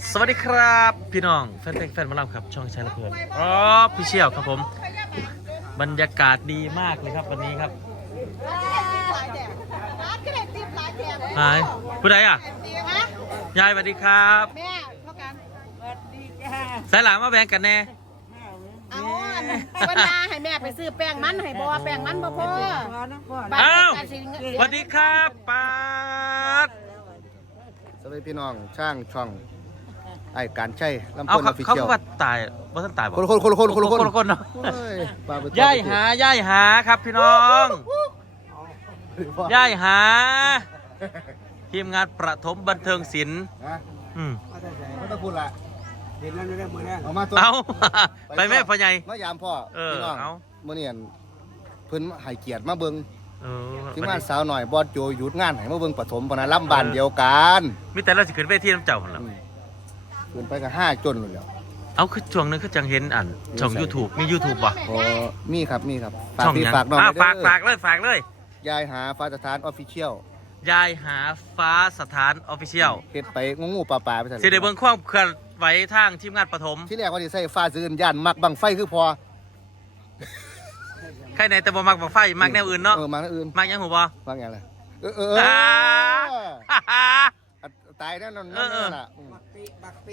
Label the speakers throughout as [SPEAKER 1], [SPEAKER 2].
[SPEAKER 1] สวัสดีครับพี่น้องแฟนเพลงแฟนหมอลำครับช่องชายละเพื่อนพี่เชี่ยวครับผมบรรยากาศดีมากเลยครับวันนี้ครับหายผู้ใดอ่ะยายสวัสดีครับ
[SPEAKER 2] แม่เท่ากันสวัสดีจ้า
[SPEAKER 1] สายหลานมาแบ่งกันแน่
[SPEAKER 2] เอาวันนาให้แม่ไปซื้อแป้งมันให้บ่แป้งมันบ่พอ
[SPEAKER 1] อ้าวสวัสดีครับป้า
[SPEAKER 3] สวัสดีพี่น้องช่างช่องไอ้การใช่ลำ
[SPEAKER 1] เอา
[SPEAKER 3] พูนออฟฟิ
[SPEAKER 1] เขา
[SPEAKER 3] เชียล
[SPEAKER 1] ว่าตายว่าท่านตายบ่
[SPEAKER 3] คน
[SPEAKER 1] เนาะ
[SPEAKER 3] ปลาไป
[SPEAKER 1] ย่ายหาครับพี่น้องย่ายหาทีมงานประถมบันเทิงศิลป์
[SPEAKER 3] ไม่ต้องพูดละ
[SPEAKER 4] เห็นแล้วไม่ได้มือแน่
[SPEAKER 3] เอามาตัว
[SPEAKER 1] เอาไปแม่พ่อใหญ่
[SPEAKER 3] มายามพ่อพี่น้อง
[SPEAKER 1] เอา
[SPEAKER 3] เมื่อเนี่ยเพิ่นให้เกียรติมาเบิ่ง
[SPEAKER 1] ที
[SPEAKER 3] ทีมงานสาวหน่อยบอสโจหยุดงานให้มาเบิ่งปฐมปนะลำบานเดียวกัน
[SPEAKER 1] มีแต่เราสิขึ้นเวทีน้ำเจ้าหั่นล่ะ
[SPEAKER 3] เกินไปก็5จนเลยแล้ว
[SPEAKER 1] เอาคือช่วงนึงคือจังเห็นอันช่อง YouTube มี YouTube บ่
[SPEAKER 3] อ๋อมีครับฝาก
[SPEAKER 1] ช่อง
[SPEAKER 3] พี่
[SPEAKER 1] ยัง
[SPEAKER 3] ฝากน้อง
[SPEAKER 1] ฝากเลย
[SPEAKER 3] ยายหาฟ้าสถานออฟฟิเชียล
[SPEAKER 1] ยายหาฟ้าสถาน Official
[SPEAKER 3] เฮ็ดไปงูปลาไปซั่น
[SPEAKER 1] สิได้เบิ่งความเคลื่อนไหวทางทีมงานประถม
[SPEAKER 3] ที่แรกว่าสิใส่ฟ้าซื่นย่านมักบังไฟคือพอ
[SPEAKER 1] ใครไหนแต่บ่มักบังไฟมักแนวอื่นเนาะ
[SPEAKER 3] มักแนวอื่น
[SPEAKER 1] มักหยังหูบ่
[SPEAKER 3] ฟังไงล่ะตายแน่นอนนั่นล่ะ
[SPEAKER 4] บักปี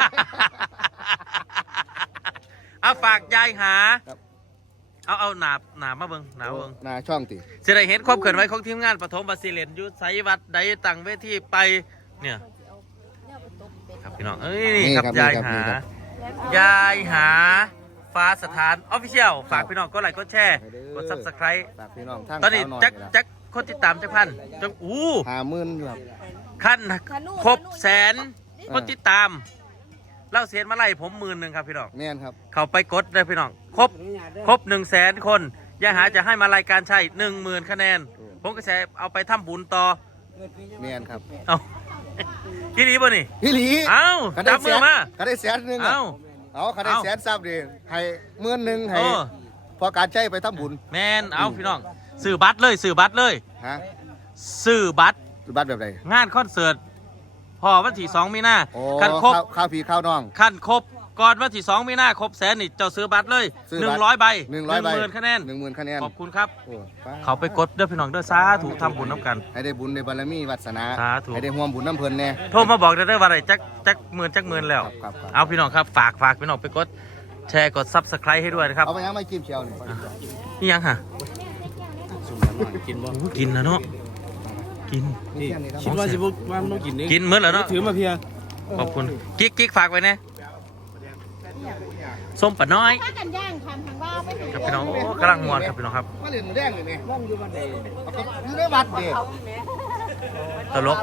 [SPEAKER 1] เอาฝากยายหาเอาหนามาเบิ่งหนาเบิ่ง
[SPEAKER 3] หน้าช่องติ
[SPEAKER 1] สิได้เห็นความเคลื่อนไหวของทีมงานปฐมบาซิเลนอยู่ไสวัดใดตั้งเวทีไปเนี่ยครับพี่น้องเอ้ยนี่ครับยายหาฟ้าสถาน Official ฝากพี่น้องกดไลค์กดแชร์กด Subscribe
[SPEAKER 3] ฝากพี่น้องทาง
[SPEAKER 1] ตอนนี้จักคนติดตามจักพันจัง
[SPEAKER 3] 50,000ครับ
[SPEAKER 1] ขั้นครบแสนคนติดตามเล่าเสียนมาไล่ผม10,000ครับพี่น้อง
[SPEAKER 3] แม่นครับ
[SPEAKER 1] เขาไปกดเลยพี่น้องครบ100,000 คนยายหาจะให้มารายการใช่10,000 คะแนนผมก็จะเอาไปทำบุญต่อ
[SPEAKER 3] แม่นครับ
[SPEAKER 1] เอาที่นี้ป่ะนี่
[SPEAKER 3] พี่หลี
[SPEAKER 1] เอาจับมือมา
[SPEAKER 3] ก็ได้100,000 เอาเขาได้100,000ซับดิให้10,000ให้พอการใช้ไปทำบุญ
[SPEAKER 1] แมนเอาพี่น้องซื้อบัตรเลยซื้อบัตรเลย
[SPEAKER 3] ฮะ
[SPEAKER 1] ซื้อบัตร
[SPEAKER 3] บัตรแบบไหน
[SPEAKER 1] งานคอนเสิร์ตพอวันที่2 มีนา
[SPEAKER 3] คันครบข้าวผีข้าวน้อง
[SPEAKER 1] ขั้นครบก่อนวันที่2 มีนาครบแสนนี่เจ้าซื้อบัตรเลย100 ใบ 10,000 คะแนน
[SPEAKER 3] 10,000 คะแนน
[SPEAKER 1] ขอบคุณครับเขาไปกดเด้อพี่น้องเด้อสาธุทำบุญน้ำกัน
[SPEAKER 3] ให้ได้บุญในบารมีวัสนา
[SPEAKER 1] สาธุ
[SPEAKER 3] ให้ได้ห่วมบุญน้ำเพลินแน่
[SPEAKER 1] โทรมาบอกได้ว่าอะไรจักหมื่นแล้ว
[SPEAKER 3] ครับ
[SPEAKER 1] เอาพี่น้องครับฝากพี่น้องไปกดแชร์กด Subscribe ให้ด้วยนะครับ
[SPEAKER 3] เอาไปยังไม่จิ้มเชียวนี่
[SPEAKER 1] นี่ยังฮะกินแล้วเนาะกิน
[SPEAKER 4] คิดว่าสิบุกว่ามันต้องกินนี่
[SPEAKER 1] กินมื้อแล้วเนาะ
[SPEAKER 4] ถือมาเพีย
[SPEAKER 1] ขอบคุณกิ๊กฝากไว้นะส้มปะน้อย
[SPEAKER 2] ถ้ากันย่างทำทางว่าไปถึง
[SPEAKER 1] ครับพี่น้องโอ้กำลังมวนครับพี่น้องครับ
[SPEAKER 3] มาเรียนหมูแดงเลยไหม
[SPEAKER 4] ว่องอยู่บ้านใด
[SPEAKER 3] อยู่ในวัดเด็ก
[SPEAKER 1] ตลก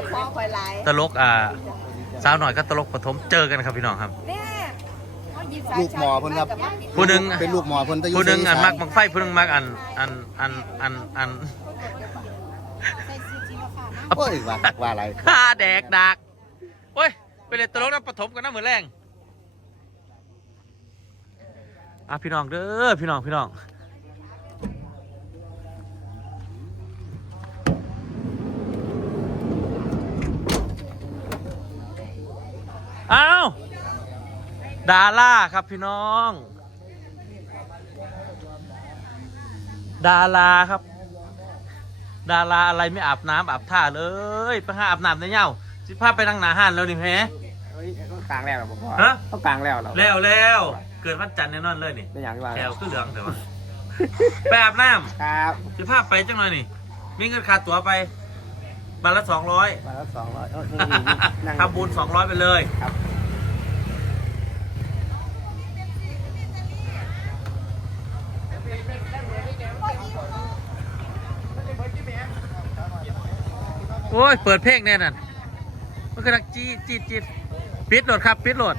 [SPEAKER 1] สาวหน่อยก็ตลกปฐมเจอกันครับพี่น้องครับ
[SPEAKER 3] ลูกหมอเพิ่นครับ
[SPEAKER 1] ผู้หนึ่ง
[SPEAKER 3] เป็นลูกหมอเพิ่นแต่อยู่
[SPEAKER 1] ผู้หนึ่งอัน
[SPEAKER 3] ที่
[SPEAKER 1] มักบังไฟผู้หนึ่งมักอัน
[SPEAKER 3] โอ้ยว่าอะไร
[SPEAKER 1] ข้าแดกดักโอ้ยไปเล่นตลกน้ำปฐมกันน้ำเหมือนแรงพี่น้องเด้อพี่น้องอ้าวดาราครับพี่น้องดาราครับดาราอะไรไม่อาบน้ำอาบท่าเลยไปหาอาบน้ำในเงาสิพาไปนั่งหนาห้านแล้วนี่แพ้
[SPEAKER 4] ต้องกลางแล้วหรอพ่อ
[SPEAKER 1] ฮะ
[SPEAKER 4] ต้องกลางแล้วเหรอ
[SPEAKER 1] แล้วเกิดวันจันทร์แน่นอนเลยนี่
[SPEAKER 4] เป็นอย่างที่ว่า
[SPEAKER 1] แถวคือเหลืองแต่ว่าไปอาบน้
[SPEAKER 4] ครับ
[SPEAKER 1] ำสิพาไปจังหน่อยนี่มีเงินค่าตั๋วไปบัตรละ200
[SPEAKER 4] มาแล้ว200
[SPEAKER 1] ทำบุญ200ไปเลย
[SPEAKER 4] ครับ
[SPEAKER 1] โอ้ยเปิดเพลงแน่นั่นมันก็นักจีดปิดโหลดครับปิดโหลด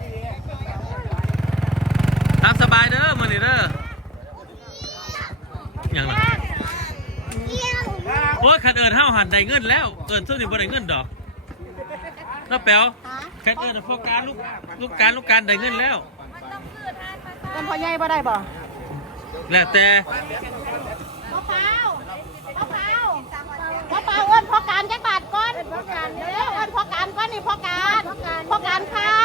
[SPEAKER 1] ตามสบายเด้อมือนี่เด้ออย่างไรโอ้ยขัดเอิญห้าวหันได้เงินแล้วเอิญสู้นี่บ่ได้เงินดอกน้าแป๋วขัดเอิญพวกการลูกการได้เงินแล้ว
[SPEAKER 2] กันพอใหญ่บ่ได้บ่
[SPEAKER 1] แล้วแต่
[SPEAKER 2] มะพร้าวอ้วนพอการจักบาทก้อนพอการเด้ออ้วนพอการก้อนนี่พอการข้าว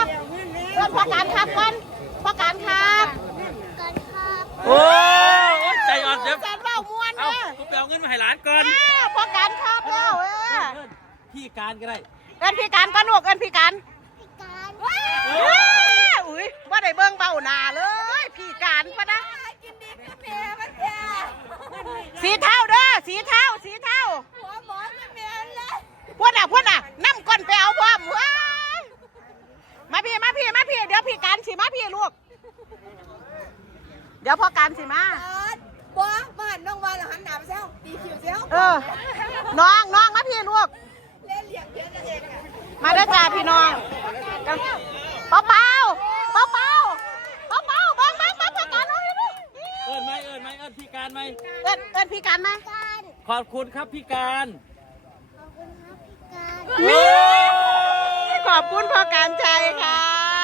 [SPEAKER 2] พ่อการครับก่อนพ่อการครับ
[SPEAKER 1] โอ้ยใจอ่อนเจ็บ
[SPEAKER 2] แสนเบ้ามวน
[SPEAKER 1] เอา
[SPEAKER 2] นะ
[SPEAKER 1] กูไปเอาเงินมาให้หลานก่อน
[SPEAKER 2] พ่อการครับแล้ว
[SPEAKER 1] พี่การก็ได้
[SPEAKER 2] เอิ้นพี่การก่อนลูกเอิ้นพี่การอุ้ยว่าได้เบิ่งเบ้าหน้าเลยพี่การปะนะสีเทาเด้อสีเทาพวดน่ะนั่มก้นไปเอาพร้อมว้ายมาพี่เดี๋ยวพี่การสิมาพี่ลูกเดี๋ยวพ่อการสิมา
[SPEAKER 5] บ้ามาหันน้องวานแล้วหันหนาไปเซลตีคิวเซล
[SPEAKER 2] น้องมาพี่ลูก
[SPEAKER 5] เล่นเหลี่ยมเยอะนั่นเองอ่ะ
[SPEAKER 2] มาเด้อจ้าพี่น้องเบาบ้างพ่อการเอาอยู่ดิ
[SPEAKER 1] เอิญไหมพี่การไหม
[SPEAKER 2] เอิ้นพี่การไหม
[SPEAKER 1] ขอบคุณครับพี่การ
[SPEAKER 2] ขอบคุณพ่อการชัยค่ะ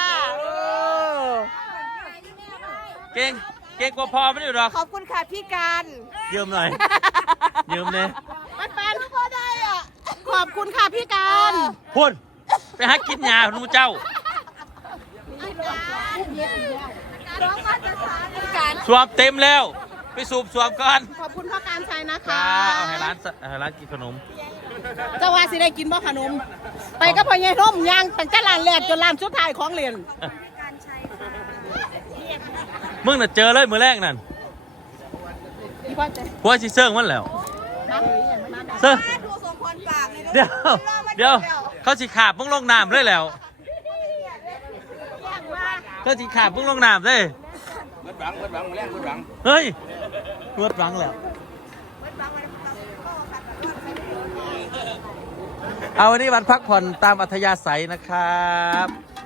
[SPEAKER 1] เก่งกว่าพอไม่ได้หรอก
[SPEAKER 5] ขอบคุณค่ะพี่การ
[SPEAKER 1] ยืมหน่อยยืมเลย
[SPEAKER 2] มันพอได้อ่ะขอบคุณค่ะพี่การ
[SPEAKER 1] พุ่นไปหากินยาหนูเจ้า
[SPEAKER 5] ร้องมาตรฐานพี่การ
[SPEAKER 1] สวมเต็มแล้ว ไปสูบสวมก่อน
[SPEAKER 2] ขอบคุณพ่อการชัยนะ
[SPEAKER 1] จ้า
[SPEAKER 2] คะ
[SPEAKER 1] เอาให้ร้านกินขนม
[SPEAKER 2] เจ้าว่าสิได้กินบ่ขนม ไปก็พ่อใหญ่ร่มยางตั้งแต่ร้านแรกจนร้านสุดท้ายของเรียน
[SPEAKER 1] มึงน่ะเจอเลยมือแรกนั่น
[SPEAKER 2] พี่พ่อใจ
[SPEAKER 1] หัวชิเซิงมันแล้วเซิง
[SPEAKER 5] ดูสมพรปากเลย
[SPEAKER 1] เดี๋ยวเขาสิขาบมึงลงน้ำเลยแล้วเขาสิขาบมึงลงน้ำเลยเบิดหวังเฮ้ยเบิดหวังแล้วเอาวันนี้วันพักผ่อนตามอัธยาศัยนะครับ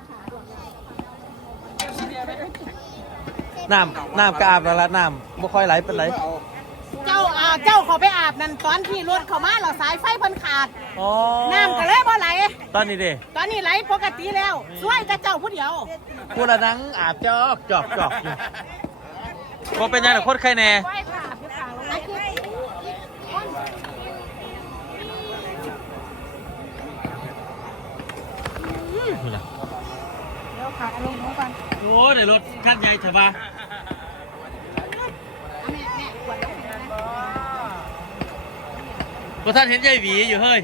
[SPEAKER 1] น้ำก็อาบแล้วละน้ำไม่ค่อยไหลเป็นไร
[SPEAKER 2] เจ้าเขาไปอาบนั่นตอนที่รถเขามาเหรอสายไฟเพิ่นขาด
[SPEAKER 1] อ๋อ
[SPEAKER 2] น้ำก็เลยบ่ไหล
[SPEAKER 1] ตอนนี้ดิ
[SPEAKER 2] ตอนนี้ไหลปกติแล้วช่วยกับเจ้าผู้เดียว
[SPEAKER 1] พูดละนังอาบจอกอยู่ก็เป็นยังไงโคตรใครแน่โอ้เดี๋ยวรถขั้นใหญ่เถอะบ้าพอท่านเห็นยายหวีอยู่เฮ้ย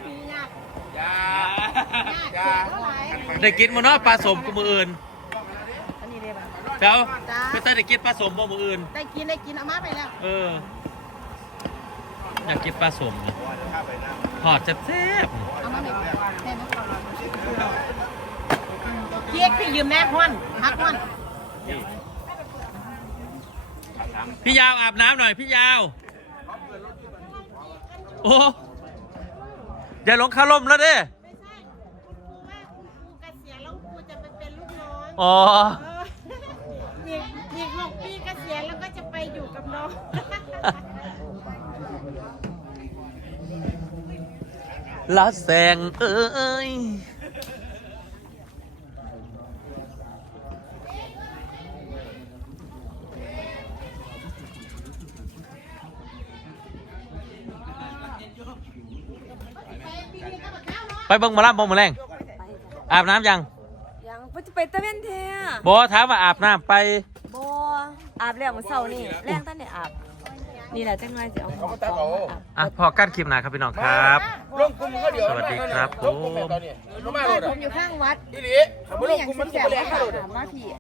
[SPEAKER 1] ได้กินมาเนาะปลาสมกับมืออื่นเดี๋ยวไม่ต้องได้กินปลาสมบ่มืออื่น
[SPEAKER 2] ได้กินเอามาไปแล้ว
[SPEAKER 1] อยากกินปลาสมนะหอดแซ่บ
[SPEAKER 2] เอามาได้ไหมเกียกพี่ยืมแน่ฮ้อนพักฮ้อน
[SPEAKER 1] ๆพี่ยาวอาบน้ำหน่อยพี่ยาวโอ้อย่าลงคาร่มแล้วเด้
[SPEAKER 2] ไม่ใช่ครูเกษียณแล้วครูจะไปเป็นลูกน้อง
[SPEAKER 1] อ๋อ
[SPEAKER 2] อีก6 ปีเกษียณแล้วก็จะไปอยู่กับน้อง
[SPEAKER 1] ละแสงเอ้ยไปเบิ่งหมาล่ำบ่มือแรงอาบน้ำยัง
[SPEAKER 5] ยังจะไปตะเวนเทีย
[SPEAKER 1] บอถามว่าอาบน้ำไป
[SPEAKER 5] บอาบแล้วเมื่อเช้านี่แรงตั้งแต่อาบนี่แหละจังไงจะเอาของอาบ
[SPEAKER 1] อ่ะพอกั้นคลิปหนาครับพี่น้องครับ
[SPEAKER 3] ลงกลุ่มก็เดี๋ยว
[SPEAKER 1] สวัสดีครับผม
[SPEAKER 3] ตอนนี้
[SPEAKER 5] ผมอยู่ข้างวัด
[SPEAKER 3] อีหลีถ้าไม่ลงกลุ่มมันสิบ่แลกค่ารถ
[SPEAKER 5] มาพี่